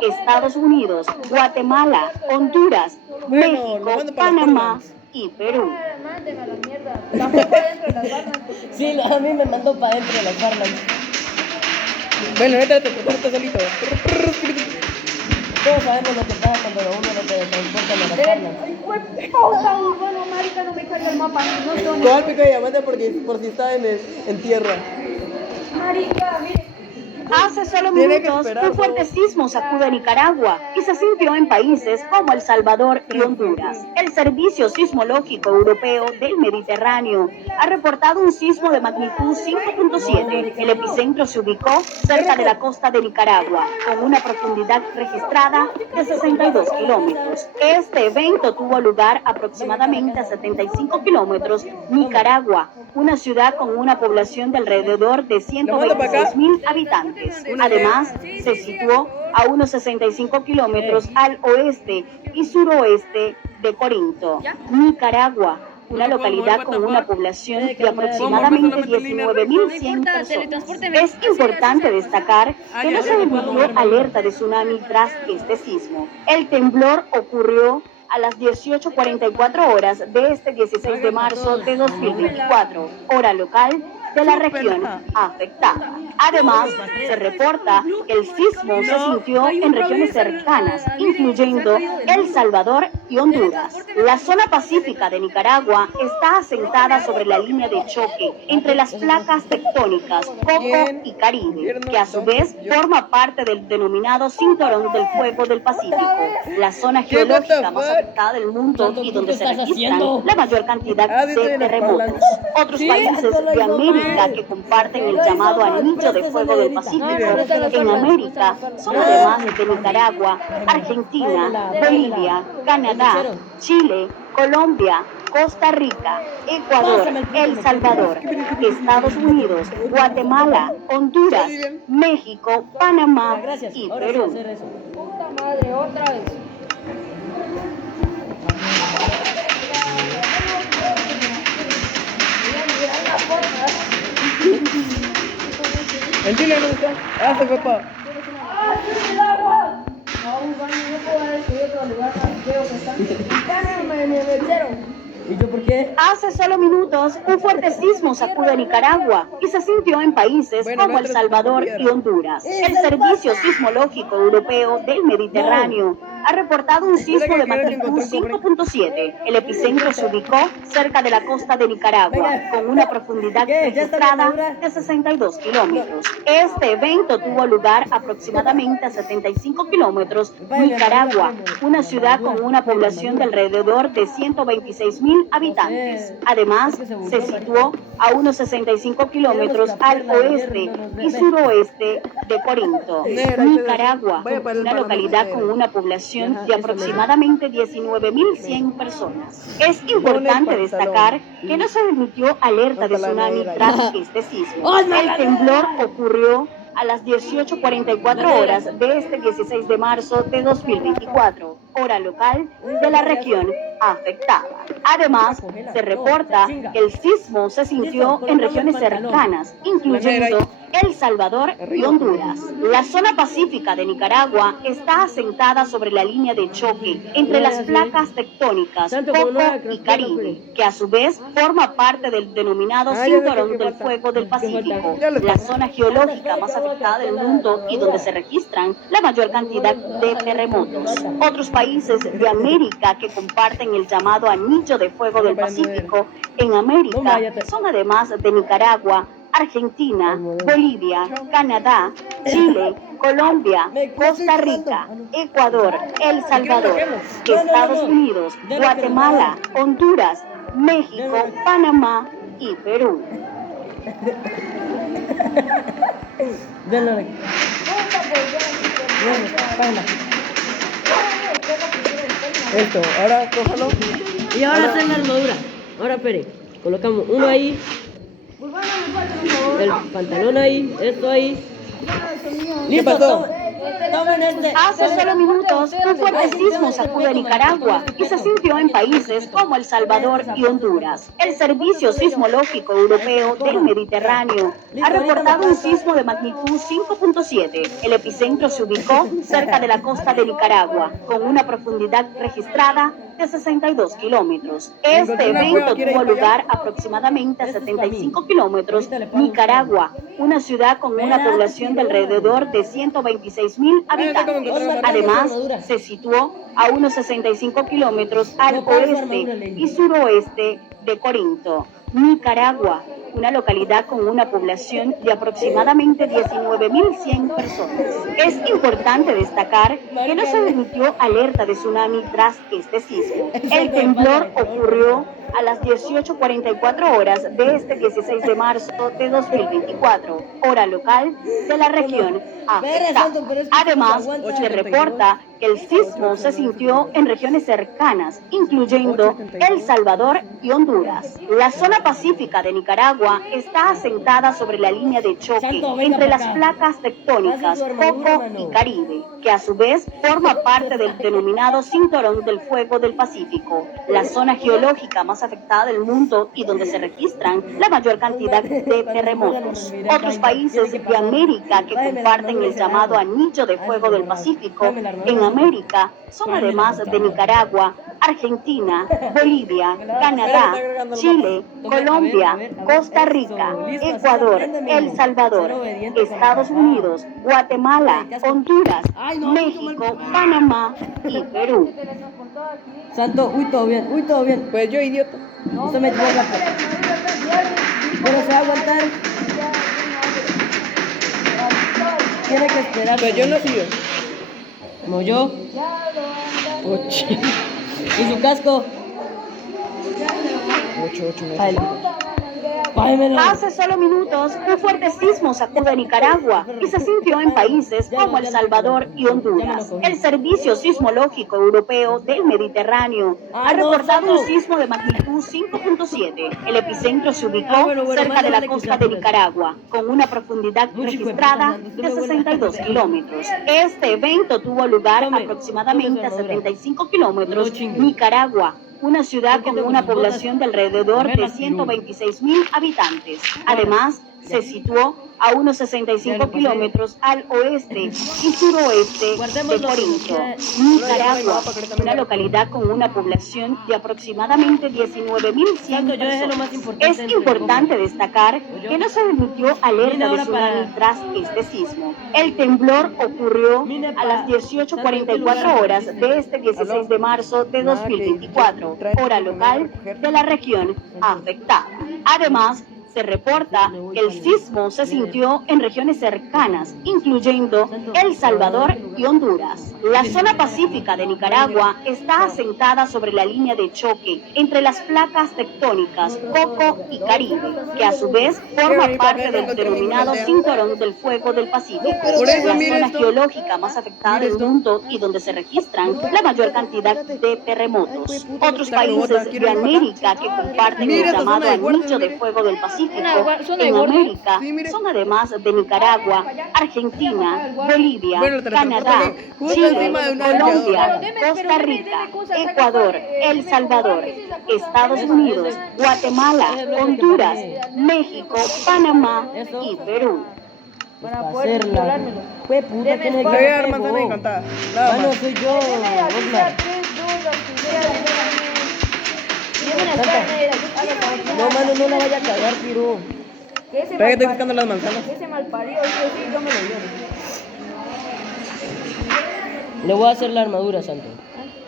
Estados Unidos, Guatemala, Honduras, México, Panamá y Perú. Sí, a mí me mandó para dentro de las barras. Bueno, ahorita te transportas solito. Todos sabemos lo que pasa cuando uno no te transporta en las barras. Bueno, marica, no me carga el mapa. No sé dónde. Todo el pico de diamante por si está en tierra. Marica, mire. Hace solo Tiene que minutos, esperar, un fuerte sismo sacude Nicaragua y se sintió en países como El Salvador y Honduras. El Servicio Sismológico Europeo del Mediterráneo ha reportado un sismo de magnitud 5.7. El epicentro se ubicó cerca de la costa de Nicaragua, con una profundidad registrada de 62 kilómetros. Este evento tuvo lugar aproximadamente a 75 kilómetros Nicaragua, una ciudad con una población de alrededor de 126.000 habitantes. Además, se situó a unos 65 kilómetros al oeste y suroeste de Corinto, Nicaragua, una localidad con una población de aproximadamente 19.100 personas. Es importante destacar que no se emitió alerta de tsunami tras este sismo. El temblor ocurrió a las 18:44 horas de este 16 de marzo de 2024, hora local de la región afectada. Además, se reporta que el sismo se sintió en regiones cercanas, incluyendo El Salvador y Honduras. La zona pacífica de Nicaragua está asentada sobre la línea de choque entre las placas tectónicas Coco y Caribe, que a su vez forma parte del denominado Cinturón del Fuego del Pacífico, la zona geológica más afectada del mundo y donde se registran la mayor cantidad de terremotos. Otros países de América que comparten el llamado Anillo de Fuego del Pacífico en América son además de Nicaragua, Argentina, Bolivia, Canadá, Chile, Colombia, Costa Rica, Ecuador, El Salvador, Estados Unidos, Guatemala, Honduras, México, Panamá y Perú. Puta madre, otra vez. ¿El chile no está? Ah, se fue pa. ¿Y yo por qué? Hace solo minutos, un fuerte sismo sacude Nicaragua y se sintió en países como El Salvador y Honduras. El Servicio Sismológico Europeo del Mediterráneo ha reportado un sismo de magnitud 5.7. El epicentro se ubicó cerca de la costa de Nicaragua, con una profundidad registrada de 62 kilómetros. Este evento tuvo lugar aproximadamente a 75 kilómetros Nicaragua, una ciudad con una población de alrededor de 126.000 habitantes. Además, se situó a unos 65 kilómetros al oeste y suroeste de Corinto, Nicaragua, una localidad con una población de aproximadamente 19.100 personas. Es importante destacar que no se emitió alerta de tsunami tras este sismo. El temblor ocurrió a las 18:44 horas de este 16 de marzo de 2024, hora local de la región afectada. Además, se reporta que el sismo se sintió en regiones cercanas, incluyendo El Salvador y Honduras. La zona pacífica de Nicaragua está asentada sobre la línea de choque entre las placas tectónicas Coco y Caribe, que a su vez forma parte del denominado Cinturón del Fuego del Pacífico, la zona geológica más afectada del mundo y donde se registran la mayor cantidad de terremotos. Otros países de América que comparten el llamado Anillo de Fuego del Pacífico en América son además de Nicaragua, Argentina, Bolivia, Canadá, Chile, Colombia, Costa Rica, Ecuador, El Salvador, Estados Unidos, Guatemala, Honduras, México, Panamá y Perú. Denle. Esto, ahora cójalo. Y ahora está en la armadura. Ahora, Pere, colocamos uno ahí, el pantalón ahí, esto ahí. ¿Qué pasó? Tomen este. Hace solo minutos, un fuerte sismo sacude Nicaragua y se sintió en países como El Salvador y Honduras. El Servicio Sismológico Europeo del Mediterráneo ha reportado un sismo de magnitud 5.7. El epicentro se ubicó cerca de la costa de Nicaragua, con una profundidad registrada de 62 kilómetros. Este evento tuvo lugar aproximadamente a 75 kilómetros Nicaragua, una ciudad con una población de alrededor de 126.000 habitantes. Además, se situó a unos 65 kilómetros al oeste y suroeste de Corinto, Nicaragua, una localidad con una población de aproximadamente 19.100 personas. Es importante destacar que no se emitió alerta de tsunami tras este sismo. El temblor ocurrió a las 18:44 horas de este 16 de marzo de 2024, hora local de la región afectada. Además, se reporta que el sismo se sintió en regiones cercanas, incluyendo El Salvador y Honduras. La zona pacífica de Nicaragua está asentada sobre la línea de choque entre las placas tectónicas Coco y Caribe, que a su vez forma parte del denominado Cinturón del Fuego del Pacífico, la zona geológica más afectada del mundo y donde se registran la mayor cantidad de terremotos. Otros países de América que comparten el llamado Anillo de Fuego del Pacífico en América son además de Nicaragua, Argentina, Bolivia, Canadá, Chile, Colombia, Costa Rica, Ecuador, El Salvador, Estados Unidos, Guatemala, Honduras, México, Panamá y Perú. Santo, uy, todo bien, uy, todo bien. Pues yo, idiota. Usted me equivoca. Pero se va a aguantar. Tiene que esperar. Pues yo no sigo. Como yo. Ocho. ¿Y su casco? 8, Ay, pájemelo. Hace solo minutos, un fuerte sismo sacude Nicaragua y se sintió en países como El Salvador y Honduras. El Servicio Sismológico Europeo del Mediterráneo ha reportado un sismo de magnitud 5.7. El epicentro se ubicó cerca de la costa de Nicaragua, con una profundidad registrada de 62 kilómetros. Este evento tuvo lugar aproximadamente a 75 kilómetros de Nicaragua, una ciudad con una población de alrededor de 126.000 habitantes. Además, se situó a unos 65 kilómetros al oeste y suroeste de Corinto. Nicaragua, una localidad con una población de aproximadamente 19.100 personas. Es importante destacar que no se emitió alerta de tsunami tras este sismo. El temblor ocurrió a las 18:44 horas de este 16 de marzo de 2024, hora local de la región afectada. Además, se reporta que el sismo se sintió en regiones cercanas, incluyendo El Salvador y Honduras. La zona pacífica de Nicaragua está asentada sobre la línea de choque entre las placas tectónicas Coco y Caribe, que a su vez forma parte del denominado Cinturón del Fuego del Pacífico, la zona geológica más afectada del mundo y donde se registran la mayor cantidad de terremotos. Otros países de América que comparten el llamado Anillo de Fuego del Pacífico en América son además de Nicaragua, Argentina, Bolivia, Canadá, Chile, Colombia, Costa Rica, Ecuador, El Salvador, Estados Unidos, Guatemala, Honduras, México, Panamá y Perú. Para poder controlármelo. Fue puta que no hay Le voy a dar manzana encantada. Nada Mano, más. soy yo, Osmar. No, mano, no la vaya a cagar, Piro. Espera que estoy buscando las manzanas. Ese malparido, sí, yo me lo llevo. Le voy a hacer la armadura, Santo.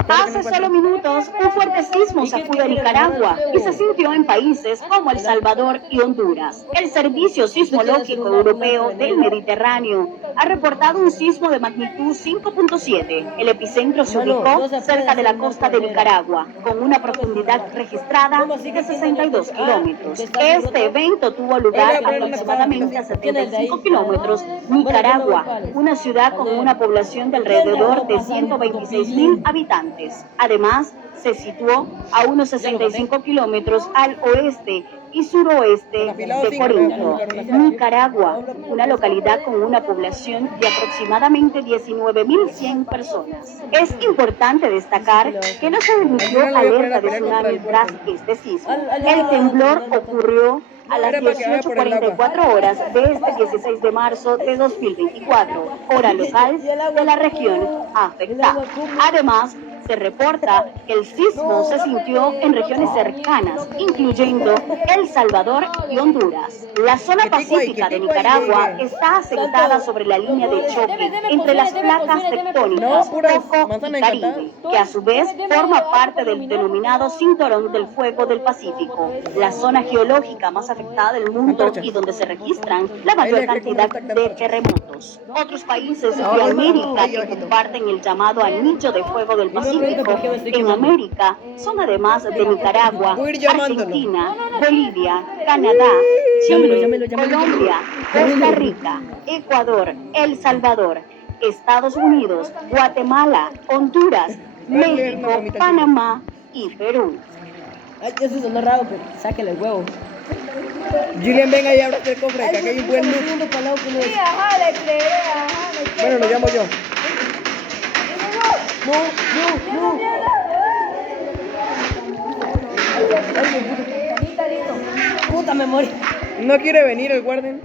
Hace solo minutos, un fuerte sismo sacude Nicaragua y se sintió en países como El Salvador y Honduras. El Servicio Sismológico Europeo del Mediterráneo ha reportado un sismo de magnitud 5.7. El epicentro se ubicó cerca de la costa de Nicaragua, con una profundidad registrada de 62 kilómetros. Este evento tuvo lugar aproximadamente a 75 kilómetros de Nicaragua, una ciudad con una población de alrededor de 126.000 habitantes. Además, se situó a unos 65 kilómetros al oeste y suroeste de Corinto. Nicaragua, una localidad con una población de aproximadamente 19.100 personas. Es importante destacar que no se emitió alerta de tsunami tras este sismo. El temblor ocurrió a las 18:44 horas de este 16 de marzo de 2024, hora local de la región afectada. Además, se reporta que el sismo se sintió en regiones cercanas, incluyendo El Salvador y Honduras. La zona pacífica de Nicaragua está asentada sobre la línea de choque entre las placas tectónicas Coco y Caribe, que a su vez forma parte del denominado Cinturón del Fuego del Pacífico, la zona geológica más afectada del mundo y donde se registran la mayor cantidad de terremotos. Otros países de América que comparten el llamado Anillo de Fuego del Pacífico en América son además de Nicaragua, Argentina, Bolivia, Canadá, Chile, Colombia, Costa Rica, Ecuador, El Salvador, Estados Unidos, Guatemala, Honduras, México, Panamá y Perú. Ay, eso sonó raro, pero sáquele el huevo. Julian, venga y ábrate el cofre, que aquí hay un buen loot. Sí, ajá, le creé, ajá, le creé. Bueno, lo llamo yo. No. Puta memoria. No quiere venir el guardián.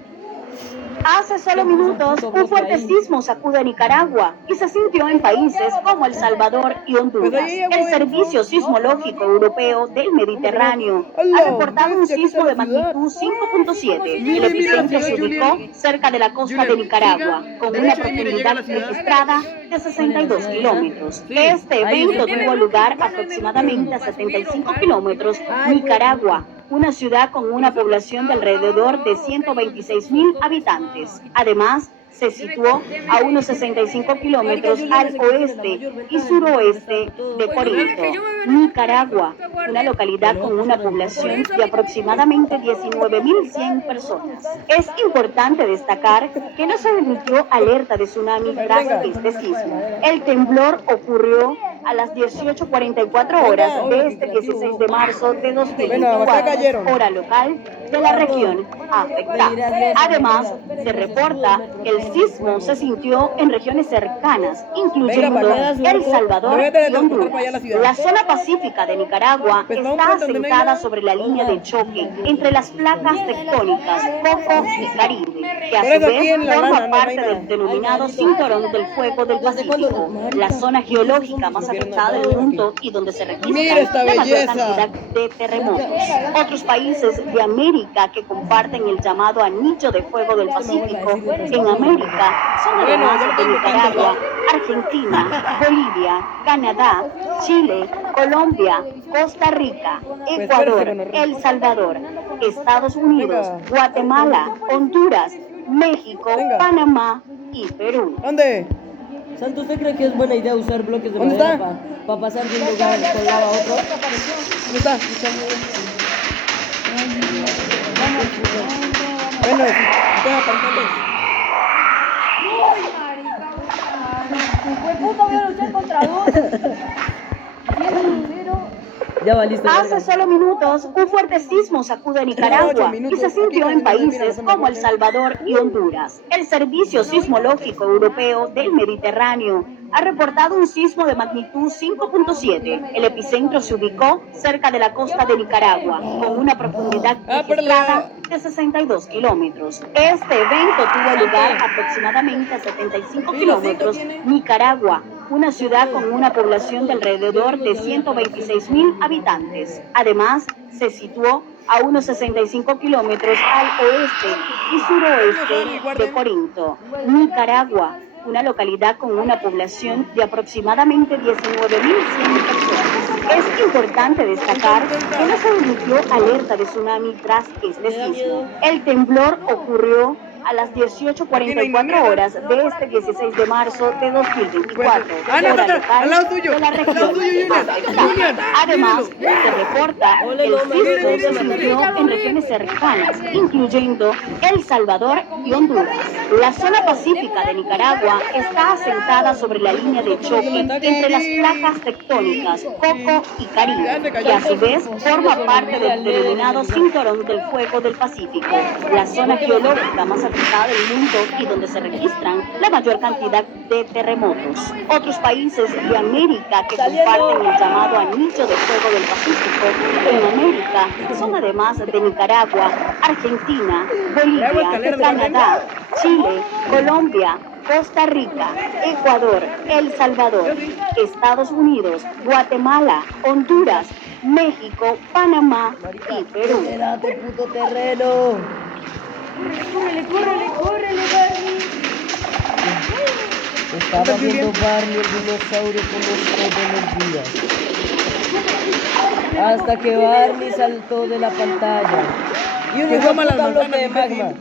Hace solo minutos, un fuerte sismo sacude a Nicaragua y se sintió en países como El Salvador y Honduras. El Servicio Sismológico Europeo del Mediterráneo ha reportado un sismo de magnitud 5.7. El epicentro se ubicó cerca de la costa de Nicaragua, con una profundidad registrada de 62 kilómetros. Este evento tuvo lugar aproximadamente a 75 kilómetros de Nicaragua, una ciudad con una población de alrededor de 126.000 habitantes. Además, se situó a unos 65 kilómetros al oeste y suroeste de Corinto, Nicaragua, una localidad con una población de aproximadamente 19.100 personas. Es importante destacar que no se emitió alerta de tsunami tras este sismo. El temblor ocurrió a las 18:44 horas de este 16 de marzo de 2024, hora local de la región afectada. Además, se reporta que el sismo se sintió en regiones cercanas, incluyendo El Salvador y Honduras. La zona pacífica de Nicaragua está asentada sobre la línea de choque entre las placas tectónicas Coco y Caribe, que a su vez forma parte del denominado Cinturón del Fuego del Pacífico, la zona geológica más afectada del mundo y donde se registra la mayor cantidad de terremotos. Otros países de América que comparten el llamado Anillo de Fuego del Pacífico en América son además de Nicaragua, Argentina, Bolivia, Canadá, Chile, Colombia, Costa Rica, Ecuador, El Salvador, Estados Unidos, Guatemala, Honduras, México, Panamá y Perú. ¿Dónde? Santo, ¿usted cree que es buena idea usar bloques de madera para pasar de un lugar con lava a otro? ¿Dónde está? Bueno, ¿estás apartando? Puta, voy a luchar contra dos. Ya va, listo. Hace solo minutos, un fuerte sismo sacude a Nicaragua y se sintió en países como El Salvador y Honduras. El Servicio Sismológico Europeo del Mediterráneo ha reportado un sismo de magnitud 5.7. El epicentro se ubicó cerca de la costa de Nicaragua, con una profundidad registrada de 62 kilómetros. Este evento tuvo lugar aproximadamente a 75 kilómetros de Nicaragua, una ciudad con una población de alrededor de 126.000 habitantes. Además, se situó a unos 65 kilómetros al oeste y suroeste de Corinto, Nicaragua, una localidad con una población de aproximadamente 19.100 personas. Es importante destacar que no se emitió alerta de tsunami tras este sismo. El temblor ocurrió a las 18:44 horas de este 16 de marzo de 2024, hora local de la región afectada. Además, se reporta que el sismo se sintió en regiones cercanas, incluyendo El Salvador y Honduras. La zona pacífica de Nicaragua está asentada sobre la línea de choque entre las placas tectónicas Coco y Caribe, que a su vez forma parte del denominado Cinturón del Fuego del Pacífico, la zona geológica más afectada del mundo y donde se registran la mayor cantidad de terremotos. Otros países de América que comparten el llamado Anillo de Fuego del Pacífico en América son además de Nicaragua, Argentina, Bolivia, Canadá, Chile, Colombia, Costa Rica, Ecuador, El Salvador, Estados Unidos, Guatemala, Honduras, México, Panamá y Perú. ¡Espérate, puto terreno! Córrele, Barney. Estaba viendo Barney el dinosaurio como todos los días. Hasta que Barney saltó de la pantalla. Y un Que hijo toma las puta bloque de manzanas, magma.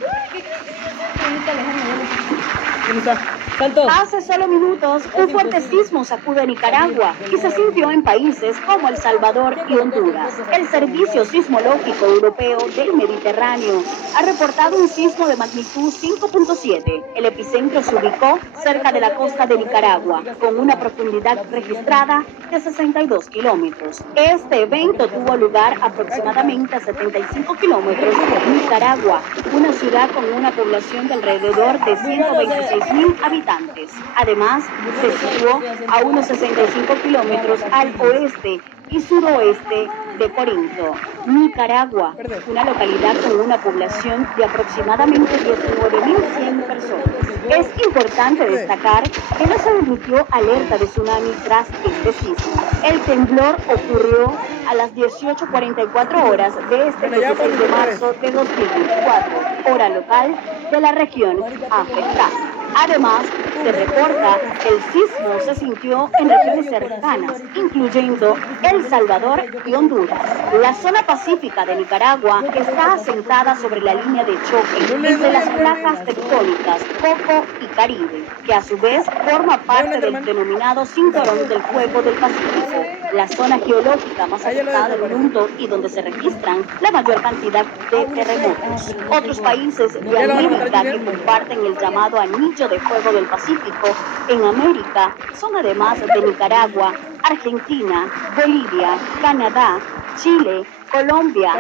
¿Quién está? Santos. Hace solo minutos, un fuerte sismo sacude Nicaragua y se sintió en países como El Salvador y Honduras. El Servicio Sismológico Europeo del Mediterráneo ha reportado un sismo de magnitud 5.7. El epicentro se ubicó cerca de la costa de Nicaragua, con una profundidad registrada de 62 kilómetros. Este evento tuvo lugar aproximadamente a 75 kilómetros de Nicaragua, una ciudad con una población de alrededor de 126.000 habitantes. Además, se situó a unos 65 kilómetros al oeste y suroeste de Corinto, Nicaragua, una localidad con una población de aproximadamente 19.100 personas. Es importante destacar que no se emitió alerta de tsunami tras este sismo. El temblor ocurrió a las 18:44 horas de este 16 de marzo de 2024, hora local de la región afectada. Además, se reporta que el sismo se sintió en regiones cercanas, incluyendo El Salvador y Honduras. La zona pacífica de Nicaragua está asentada sobre la línea de choque entre las placas tectónicas Coco y Caribe, que a su vez forma parte del denominado Cinturón del Fuego del Pacífico, la zona geológica más afectada del mundo y donde se registran la mayor cantidad de terremotos. Otros países de América que comparten el llamado Anillo de Fuego del Pacífico en América son además de Nicaragua, Argentina, Bolivia, Canadá, Chile, Colombia,